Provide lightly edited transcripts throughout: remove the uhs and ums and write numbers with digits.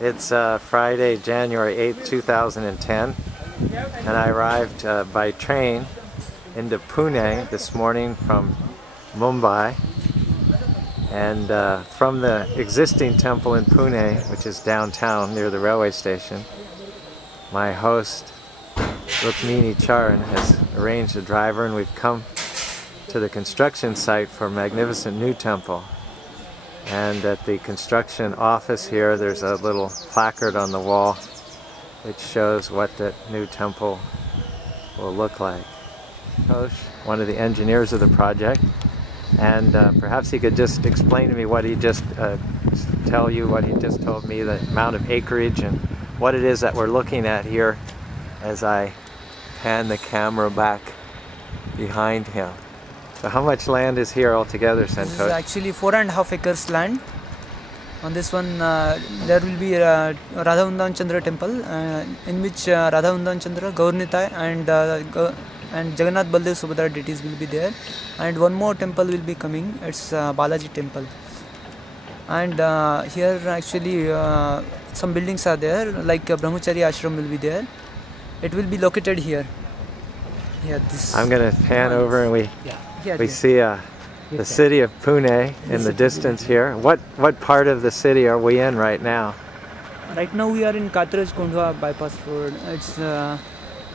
It's Friday, January 8th, 2010, and I arrived by train into Pune this morning from Mumbai. And from the existing temple in Pune, which is downtown near the railway station, my host Rukmini Charan has arranged a driver, and we've come to the construction site for a magnificent new temple. And at the construction office here, there's a little placard on the wall which shows what the new temple will look like. Tosh, one of the engineers of the project, and perhaps he could just explain to me what he just told me, the amount of acreage and what it is that we're looking at here as I pan the camera back behind him. So how much land is here altogether, Santosh? This is actually 4.5 acres land. On this one there will be Radha Undan Chandra temple in which Radha Undan Chandra, Gaurnitai and Jagannath Baldev Subhadra deities will be there, and one more temple will be coming. It's Balaji temple. And here actually some buildings are there, like Brahmachari ashram will be there. It will be located here. I'm going to pan over and we see the city of Pune in the distance here. What part of the city are we in right now? Right now we are in Katraj Kondwa bypass road. It's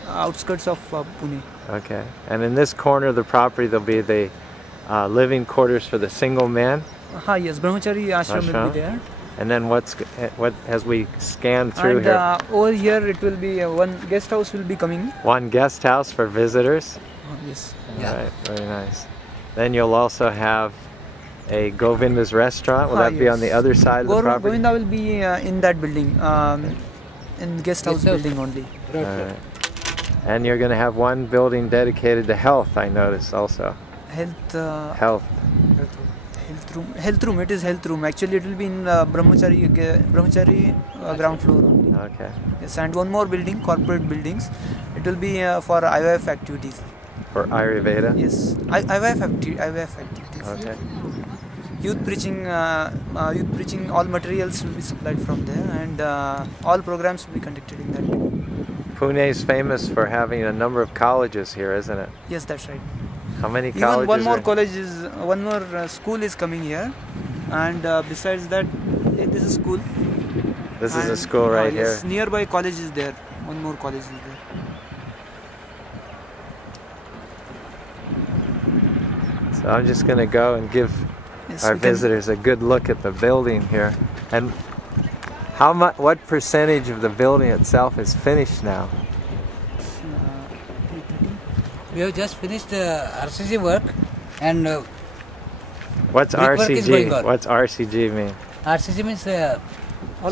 outskirts of Pune. Okay. And in this corner of the property there'll be the living quarters for the single man? Yes, Brahmachari ashram will be there. And then what as we scan through here? Over here it will be one guest house will be coming. One guest house for visitors? Yes. All right, very nice. Then you'll also have a Govinda's restaurant. Will that be on the other side of the property? Govinda will be in that building, in guest house building only. All right. And you're going to have one building dedicated to health, I noticed also. Health room. It is health room. Actually, it will be in Brahmachari ground floor only. Okay. Yes, and one more building, corporate buildings. It will be for IVF activities. For Ayurveda? Yes, IVF activities. Okay. Youth preaching. All materials will be supplied from there, and all programs will be conducted in that building. Pune is famous for having a number of colleges here, isn't it? Yes, that's right. How many colleges? Even one more school is coming here, and besides that, this is school. This is a school right here. Nearby college is there. One more college is there. So I'm just going to go and give our visitors a good look at the building here. And what percentage of the building itself is finished now? We have just finished RCC work, and what's RCG? What's RCG mean? RCG means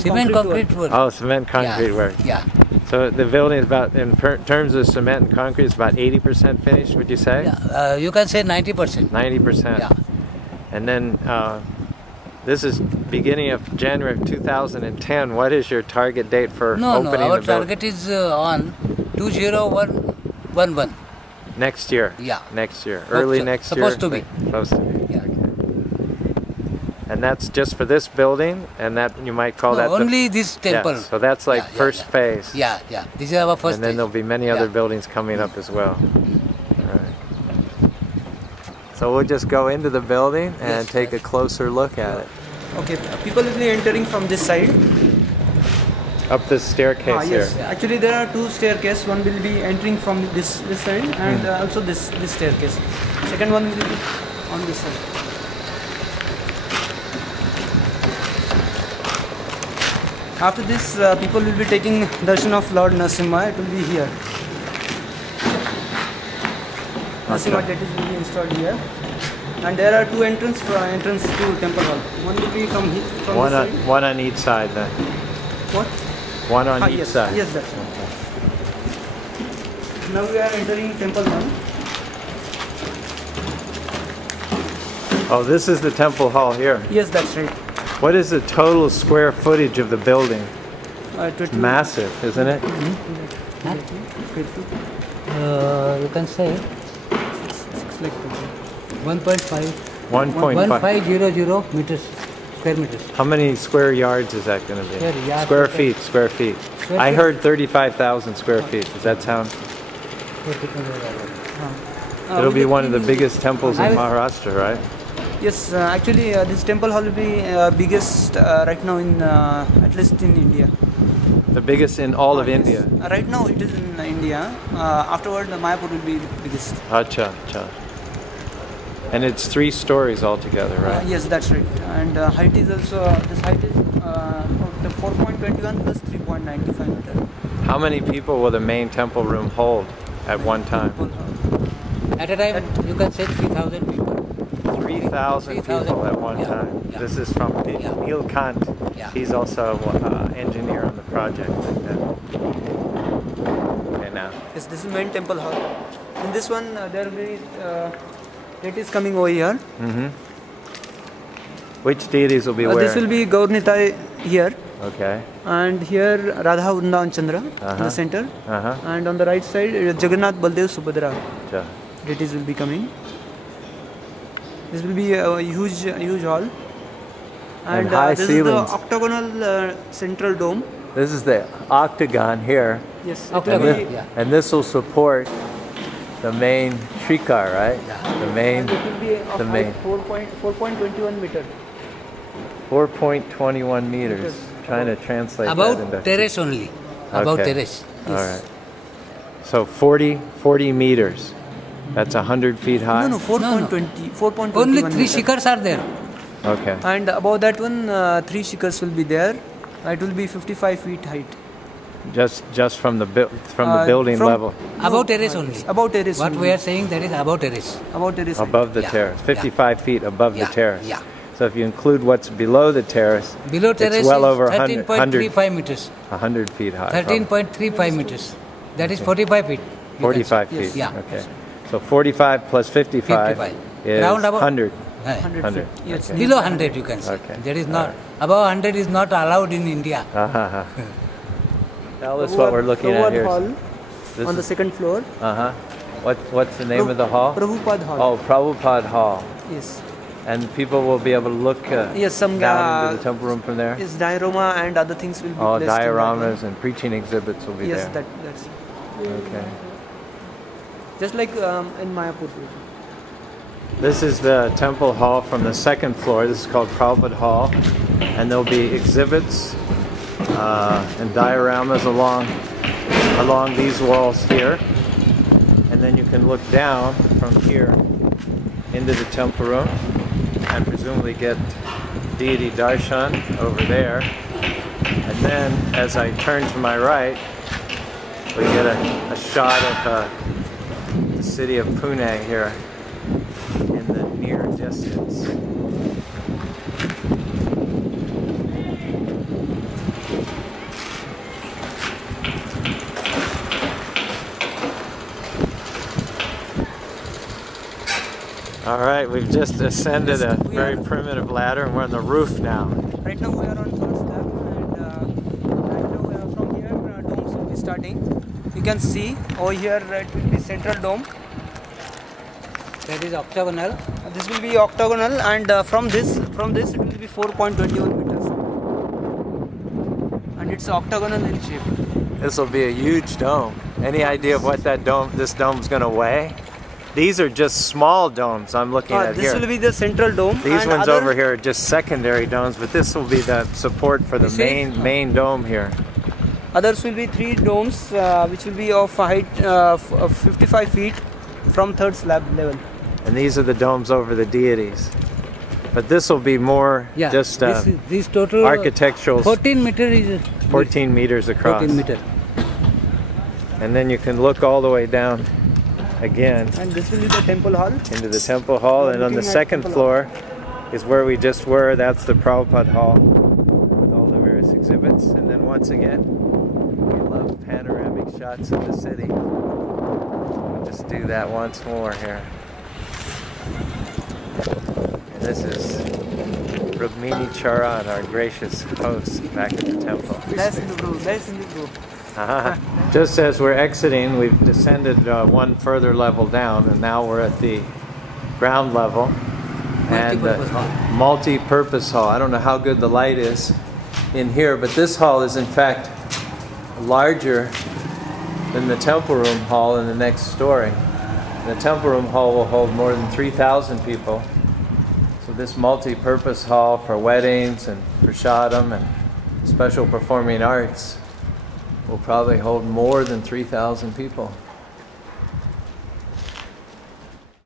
cement concrete work. Oh, cement concrete work. Yeah. So the building is about, in terms of cement and concrete, is about 80% finished, would you say? Yeah. You can say 90%. 90%. Yeah. And then this is beginning of January of 2010. What is your target date for opening the building? Our target is on 2011. Next year? Yeah. Next year. Early next year? Supposed to be. Supposed to be. Yeah. Okay. And that's just for this building? And that you might call that only this temple. Yes, so that's like first phase? Yeah. This is our first And then phase. there'll be many other buildings coming up as well. All right. So we'll just go into the building and take a closer look at it. Okay, people will be entering from this side. Up this staircase here. Yes. Actually, there are two staircases. One will be entering from this side, and also this staircase. Second one will be on this side. After this, people will be taking darshan of Lord Narasimha. It will be here. Narasimha deities will be installed here. And there are two entrance to temple hall. One will be from this side. One on each side then. What? One on each side. Yes, that's right. Now we are entering temple hall. Oh, this is the temple hall here. Yes, that's right. What is the total square footage of the building? Massive, isn't it? You can say 1.5. 1.5 1500 meters square meters. How many square yards is that going to be? Square yards. Square feet, square feet. Square I feet. heard 35,000 square feet. Does that sound? It'll be one of the biggest temples in Maharashtra, right? Yes, actually this temple hall will be biggest right now in at least in India. The biggest in all of India. Right now it is in India. Afterward, Mayapur will be the biggest. Acha, acha. And it's 3 stories altogether, right? Yes, that's right. And height is also this height is 4.21 plus 3.95 meter. How many people will the main temple room hold at one time? At a time, you can say 3,000 people. 3,000 people at one time. Yeah. This is from Nilkant. Yeah. He's also engineer on the project. Okay, now. Yes, this is main temple hall. In this one, there will be deities coming over here. Which deities will be where? This will be Gaurnitai here. Okay. And here Radha Vrindavan Chandra in the center. And on the right side, Jagannath, Baldev, Subhadra. Deities will be coming. This will be a huge hall. And high this ceilings. is the octagonal central dome. This is the octagon here. Yes, And this will support the main Shrikar, right? The main. It will be of the main. 4.21 meter. 4.21 meters. Trying to translate that About into terrace only. About Okay. terrace. All right. So 40 meters. That's 100 feet high? No, 4.20. 4.21 Only 3 meter. shikars are there. Okay. And above that one, 3 shikars will be there. It will be 55 feet height. Just from the building level. About terrace only. About terrace. What only. we are saying, that is about terrace. About terrace. Above the Yeah. terrace. 55 feet above the terrace. Yeah. So if you include what's below the terrace, Below terrace it's well is over 100, 13.35 meters. 100 feet high. 13.35 meters. That is 45 feet. you can 45 say. feet. Yeah. Okay. So 45 plus 55 is Round about 100. 100 feet. Yes. Okay. Below 100 you can say. Okay. There is not. Above 100 is not allowed in India. Tell us what we're looking at here. Hall This on the is- second floor. What's the name of the hall? Prabhupada Hall. Oh, Prabhupada Hall. Yes. And people will be able to look Yes, some down into the temple room from there? Yes, diorama and other things will be Oh, placed in that one. dioramas and preaching exhibits will be Yes, there. that's Okay. just like in Mayapur. This is the temple hall from the second floor. This is called Prabhupada Hall. And there'll be exhibits and dioramas along these walls here. And then you can look down from here into the temple room and presumably get deity darshan over there. And then as I turn to my right, we get a shot of the city of Pune here in the near distance. All right, we've just ascended a very primitive ladder and we're on the roof now. Right now we are on third slab and right now from here domes will be starting. You can see over here it will be central dome. That is octagonal. This will be octagonal and from this it will be 4.21 meters. And it's octagonal in shape. This will be a huge dome. Any idea of what this dome's going to weigh? These are just small domes I'm looking at this here. will be the central dome. These and ones other, over here are just secondary domes, but this will be the support for the main dome here. Others will be 3 domes which will be of height of 55 feet from third slab level. And these are the domes over the deities. But this will be more just this total architectural. 14 meter is 14 meters across. 14 meter. And then you can look all the way down again And this will be the temple hall. into the temple hall, and on the second floor is where we just were. That's the Prabhupada Hall with all the various exhibits. And then once again, we love panoramic shots of the city. Just do that once more here. And this is Rukmini Charan, our gracious host back at the temple. That's in the blue. That's in the blue. Just as we're exiting, we've descended one further level down, and now we're at the ground level. and Multi-purpose hall. multi-purpose hall. I don't know how good the light is in here, but this hall is in fact larger than the temple room hall in the next story. The temple room hall will hold more than 3,000 people. So this multi-purpose hall for weddings and prasadam and special performing arts will probably hold more than 3,000 people.